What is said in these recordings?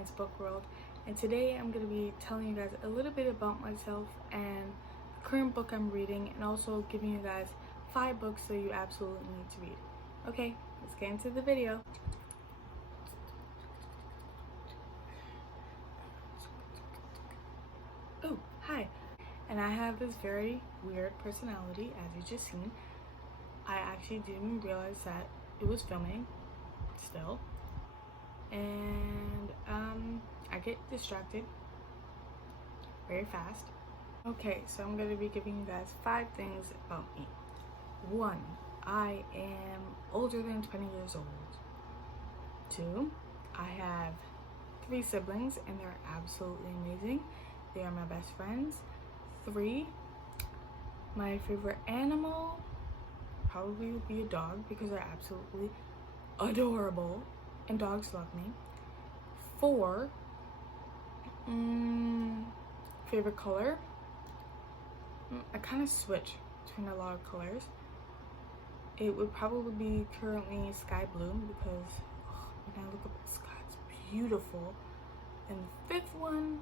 science book world, and today I'm going to be telling you guys a little bit about myself and the current book I'm reading, and also giving you guys 5 books that you absolutely need to read. Okay, let's get into the video. Oh, hi. And I have this very weird personality, as you just seen. I actually didn't realize that it was filming still, and I get distracted very fast. Okay, so I'm gonna be giving you guys 5 things about me. 1, I am older than 20 years old. 2, I have 3 siblings and they're absolutely amazing. They are my best friends. 3, my favorite animal probably would be a dog because they're absolutely adorable and dogs love me. 4, favorite color, I kind of switch between a lot of colors. It would probably be currently sky blue because when I look up at the sky, it's beautiful. And the 5th one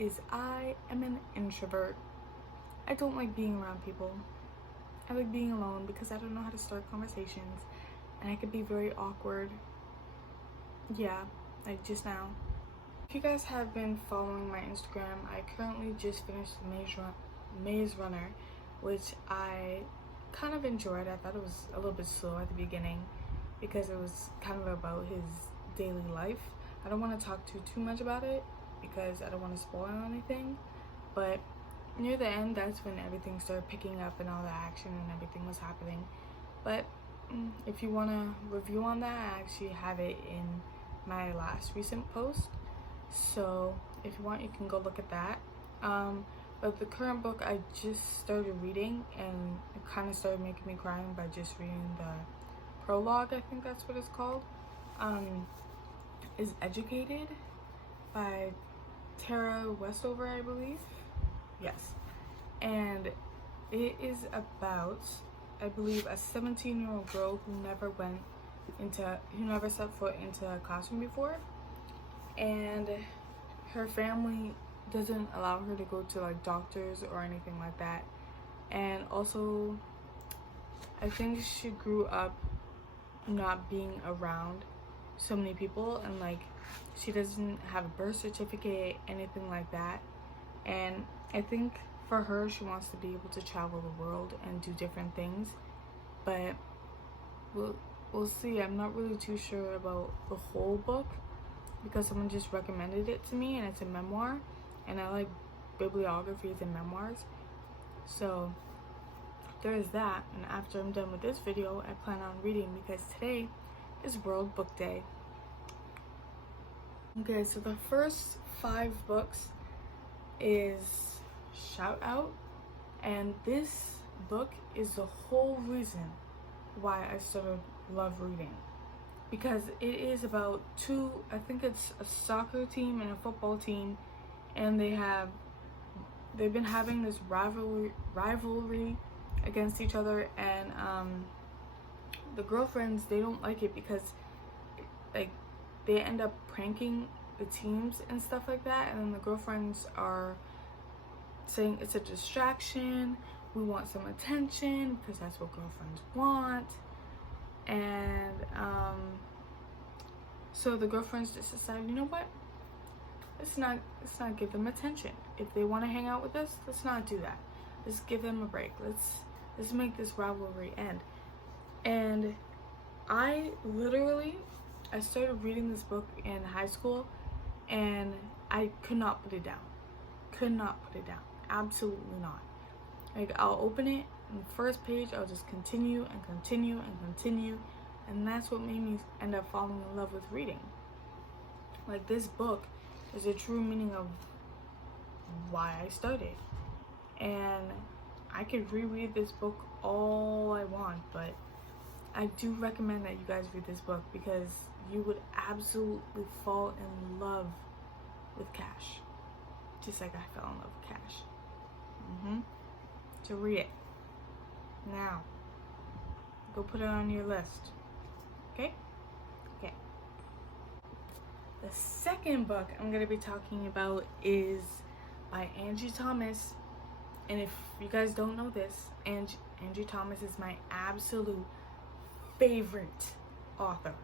is I am an introvert. I don't like being around people. I like being alone because I don't know how to start conversations, and I could be very awkward. Yeah, like just now. If you guys have been following my Instagram, I currently just finished the Maze Runner, which I kind of enjoyed. I thought it was a little bit slow at the beginning because it was kind of about his daily life. I don't want to talk too much about it because I don't want to spoil anything, but near the end, that's when everything started picking up and all the action and everything was happening. But if you want to review on that, I actually have it in my last recent post, so if you want, you can go look at that. But the current book I just started reading, and it kind of started making me crying by just reading the prologue, I think that's what it's called, is Educated by Tara Westover, I believe. Yes. And it is about, I believe, a 17-year-old girl who never set foot into a classroom before, and her family doesn't allow her to go to like doctors or anything like that. And also, I think she grew up not being around so many people, and like she doesn't have a birth certificate, anything like that. And I think for her, she wants to be able to travel the world and do different things, but we'll see. I'm not really too sure about the whole book because someone just recommended it to me, and it's a memoir, and I like bibliographies and memoirs, so there is that. And after I'm done with this video, I plan on reading because today is World Book Day. Okay, so the first 5 books is Shout Out, and this book is the whole reason why I started love reading, because it is about I think it's a soccer team and a football team, and they've been having this rivalry against each other, and the girlfriends, they don't like it because like they end up pranking the teams and stuff like that, and then the girlfriends are saying it's a distraction, we want some attention because that's what girlfriends want. And so the girlfriends just decide, you know what, let's not give them attention. If they want to hang out with us, let's not do that. Let's give them a break. Let's make this rivalry end. And I started reading this book in high school, and I could not put it down. Absolutely not. Like, I'll open it, and the first page, I'll just continue and continue and continue, and that's what made me end up falling in love with reading. Like, this book is a true meaning of why I started, and I could reread this book all I want, but I do recommend that you guys read this book because you would absolutely fall in love with Cash, just like I fell in love with Cash. So read it now. Go put it on your list. Okay. The second book I'm going to be talking about is by Angie Thomas. And if you guys don't know this, Angie Thomas is my absolute favorite author.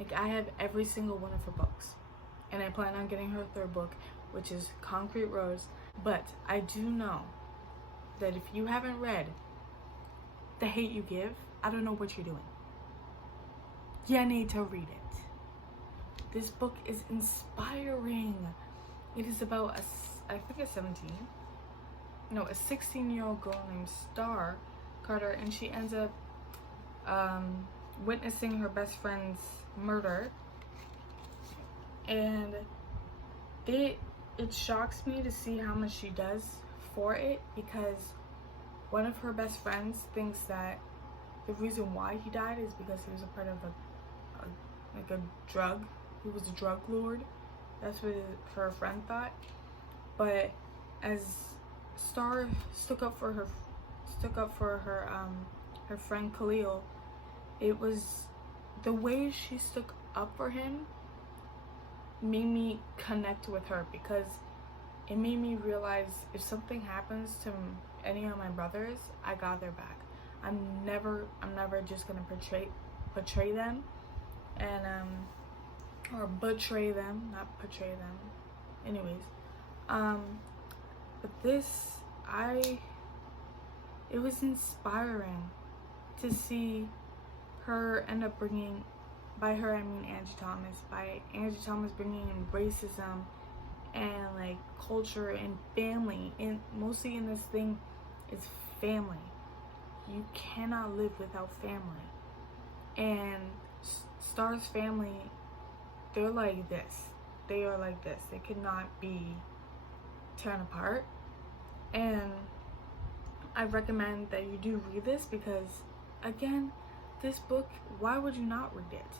Like, I have every single one of her books. And I plan on getting her third book, which is Concrete Rose. But I do know that if you haven't read The Hate U Give, I don't know what you're doing. You need to read it. This book is inspiring. It is about a 16-year-old girl named Star Carter, and she ends up witnessing her best friend's murder. And it shocks me to see how much she does for it, because one of her best friends thinks that the reason why he died is because he was a part of a drug. He was a drug lord. That's what her friend thought. But as Star stuck up for her friend Khalil, it was the way she stuck up for him made me connect with her, because it made me realize if something happens to any of my brothers, I got their back. I'm never just gonna betray them, and or betray them, not portray them. Anyways, but it was inspiring to see her end up bringing, by her I mean Angie Thomas, bringing in racism and like culture and family, and mostly in this thing is family. You cannot live without family. And Star's family, they're like this. They are like this. They could not be torn apart. And I recommend that you do read this, because this book, why would you not read it?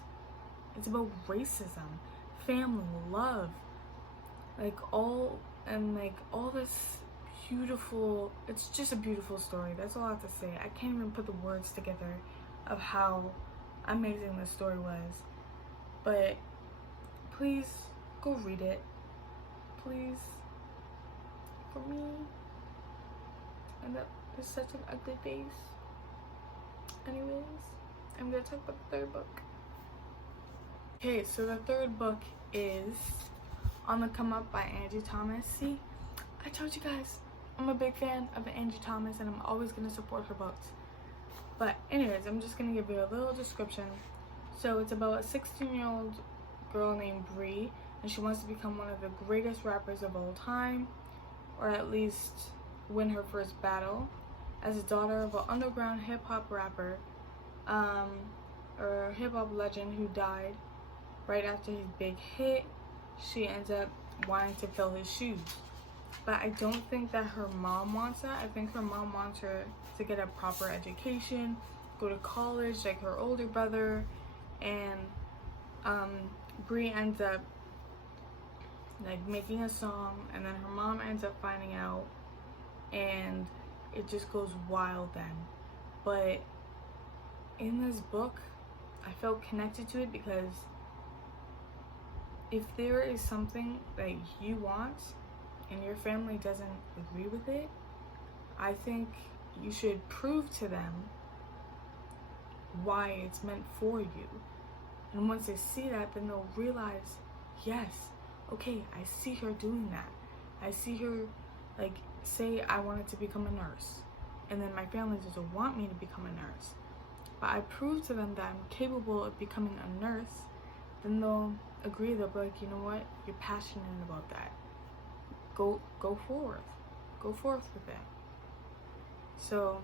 It's about racism, family, love, all this beautiful, it's just a beautiful story. That's all I have to say. I can't even put the words together of how amazing this story was. But please go read it. Please. For me. And that is such an ugly face. Anyways, I'm gonna talk about the third book. Okay, so the third book is On the Come Up by Angie Thomas. See, I told you guys, I'm a big fan of Angie Thomas, and I'm always gonna support her books. But anyways, I'm just gonna give you a little description. So it's about a 16-year-old girl named Bree, and she wants to become one of the greatest rappers of all time, or at least win her first battle. As a daughter of an underground hip-hop rapper, or hip-hop legend who died right after his big hit, she ends up wanting to fill his shoes. But I don't think that her mom wants that. I think her mom wants her to get a proper education, go to college like her older brother, and Bree ends up making a song, and then her mom ends up finding out, and it just goes wild then. But in this book, I felt connected to it, because if there is something that you want and your family doesn't agree with it, I think you should prove to them why it's meant for you. And once they see that, then they'll realize, yes, okay, I see her doing that. I see her, say I wanted to become a nurse, and then my family doesn't want me to become a nurse, but I prove to them that I'm capable of becoming a nurse, then they'll agree. They'll be like, you know what, you're passionate about that. Go forth with it. So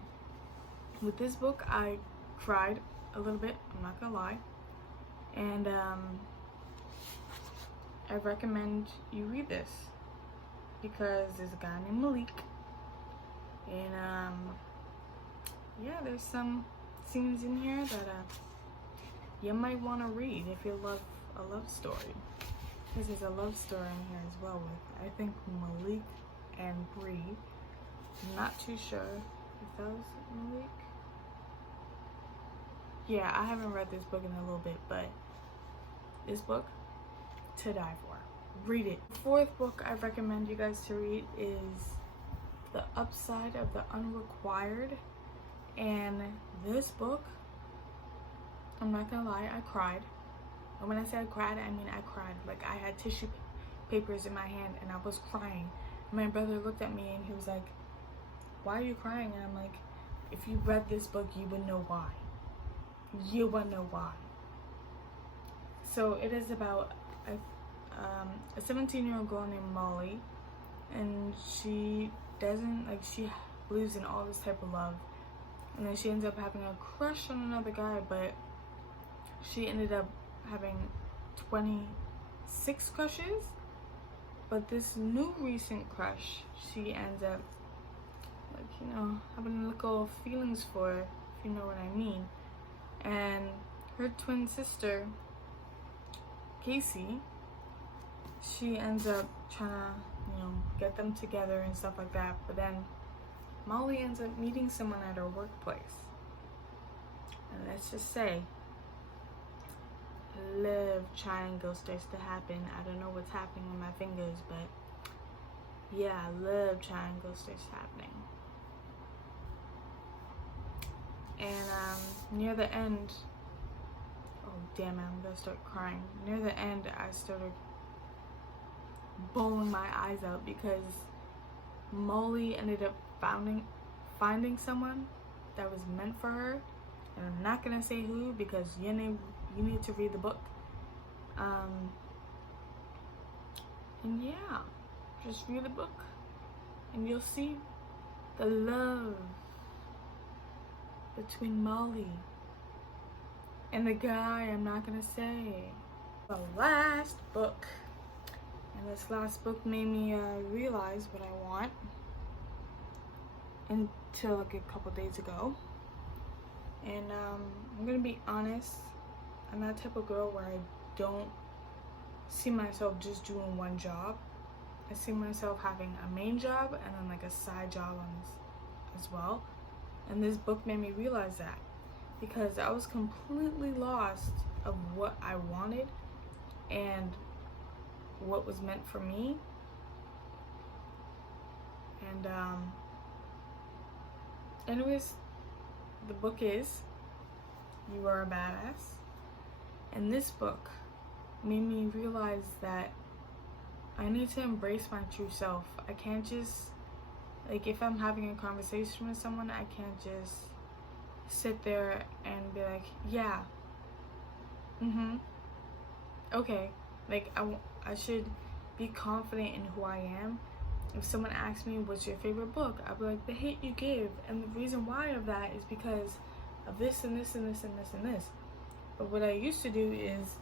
with this book, I cried a little bit, I'm not gonna lie, and I recommend you read this, because there's a guy named Malik, and yeah, there's some scenes in here that you might want to read if you love a love story, because there's a love story in here as well with, I think, Malik and Bree. I'm not too sure if that was Malik. Yeah, I haven't read this book in a little bit, but this book, to die for. Read it. The fourth book I recommend you guys to read is The Upside of the Unrequired. And this book, I'm not gonna lie, I cried. And when I say I cried, I mean I cried. Like, I had tissue papers in my hand and I was crying. My brother looked at me and he was like, "Why are you crying?" And I'm like, if you read this book, you would know why. You would know why. So it is about a 17-year-old girl named Molly, and she believes in all this type of love, and then she ends up having a crush on another guy, but she ended up having 26 crushes. But this new recent crush, she ends up, like, you know, having little feelings for, if you know what I mean. And her twin sister, Casey, she ends up trying to, you know, get them together and stuff like that. But then Molly ends up meeting someone at her workplace. And let's just say, love triangle starts to happen. I don't know what's happening with my fingers, but yeah, love triangle starts happening. And near the end, oh damn it, I'm gonna start crying. Near the end, I started bawling my eyes out because Molly ended up finding someone that was meant for her. And I'm not gonna say who because you need to read the book. And yeah, just read the book and you'll see the love between Molly and the guy I'm not gonna say. The last book, and this last book made me realize what I want until like a couple days ago. And I'm gonna be honest, I'm that type of girl where I don't see myself just doing one job. I see myself having a main job and then like a side job as well. And this book made me realize that, because I was completely lost of what I wanted and what was meant for me. And anyways, the book is You Are a Badass. And this book made me realize that I need to embrace my true self. I can't just, like, if I'm having a conversation with someone, I can't just sit there and be like, yeah, okay. Like, I should be confident in who I am. If someone asks me, what's your favorite book? I'll be like, The Hate You Give. And the reason why of that is because of this and this and this and this and this. But what I used to do is,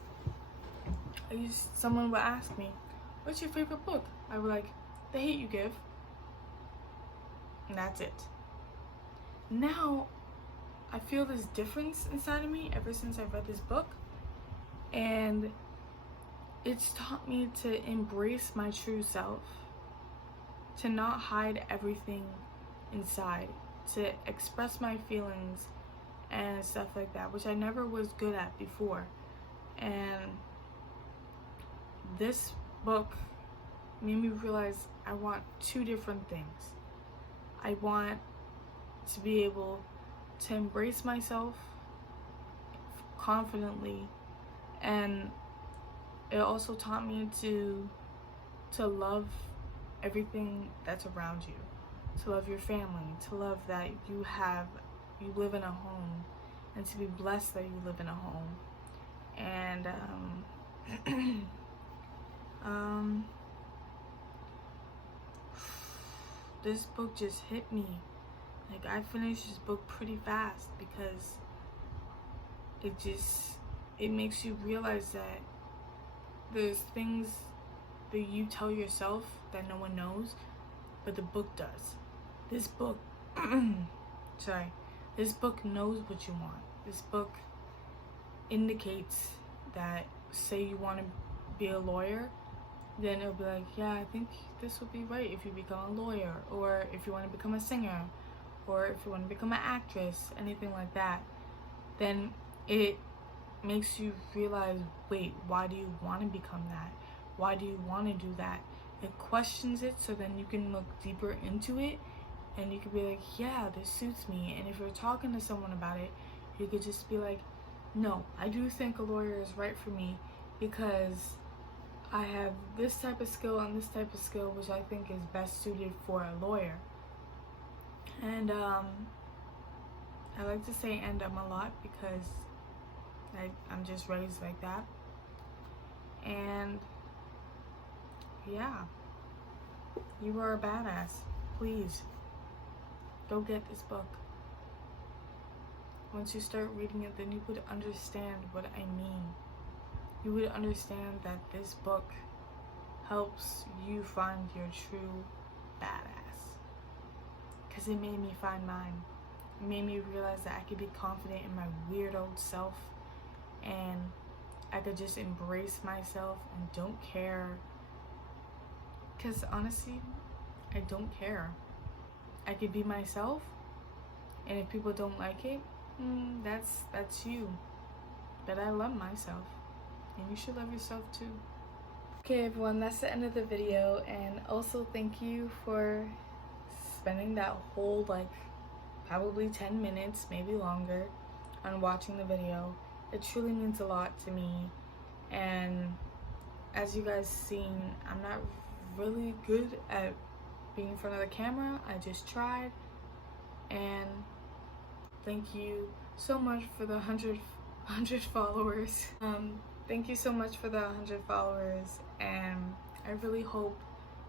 someone would ask me, what's your favorite book? I would like, The Hate You Give. And that's it. Now, I feel this difference inside of me ever since I read this book. And it's taught me to embrace my true self. To not hide everything inside. To express my feelings and stuff like that, which I never was good at before. And this book made me realize I want two different things. I want to be able to embrace myself confidently, and it also taught me to love everything that's around you, to love your family, to love that you live in a home, and to be blessed that you live in a home. And this book just hit me. Like, I finished this book pretty fast because it makes you realize that there's things that you tell yourself that no one knows, but the book does. This book this book knows what you want. This book indicates that, say you want to be a lawyer, then it'll be like, yeah, I think this would be right if you become a lawyer, or if you want to become a singer, or if you want to become an actress, anything like that. Then it makes you realize, wait, why do you want to become that? why do you want to do that? It questions it, so then you can look deeper into it and you could be like, yeah, this suits me. And if you're talking to someone about it, you could just be like, no, I do think a lawyer is right for me because I have this type of skill and this type of skill which I think is best suited for a lawyer. And I like to say "and" a lot because I'm just raised like that. And yeah, you are a badass. Please go get this book. Once you start reading it, then you would understand what I mean. You would understand that this book helps you find your true badass. Because it made me find mine. It made me realize that I could be confident in my weird old self, and I could just embrace myself and don't care. Because honestly, I don't care. I could be myself, and if people don't like it, that's you. But I love myself, and you should love yourself too. Okay everyone, that's the end of the video, and also thank you for spending that whole probably 10 minutes, maybe longer, on watching the video. It truly means a lot to me, and as you guys seen, I'm not really good at being in front of the camera. I just tried, and thank you so much for the 100 followers. Thank you so much for the 100 followers, and I really hope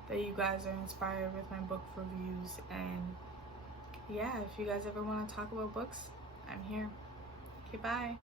that you guys are inspired with my book reviews. And yeah, if you guys ever want to talk about books, I'm here. Okay, bye.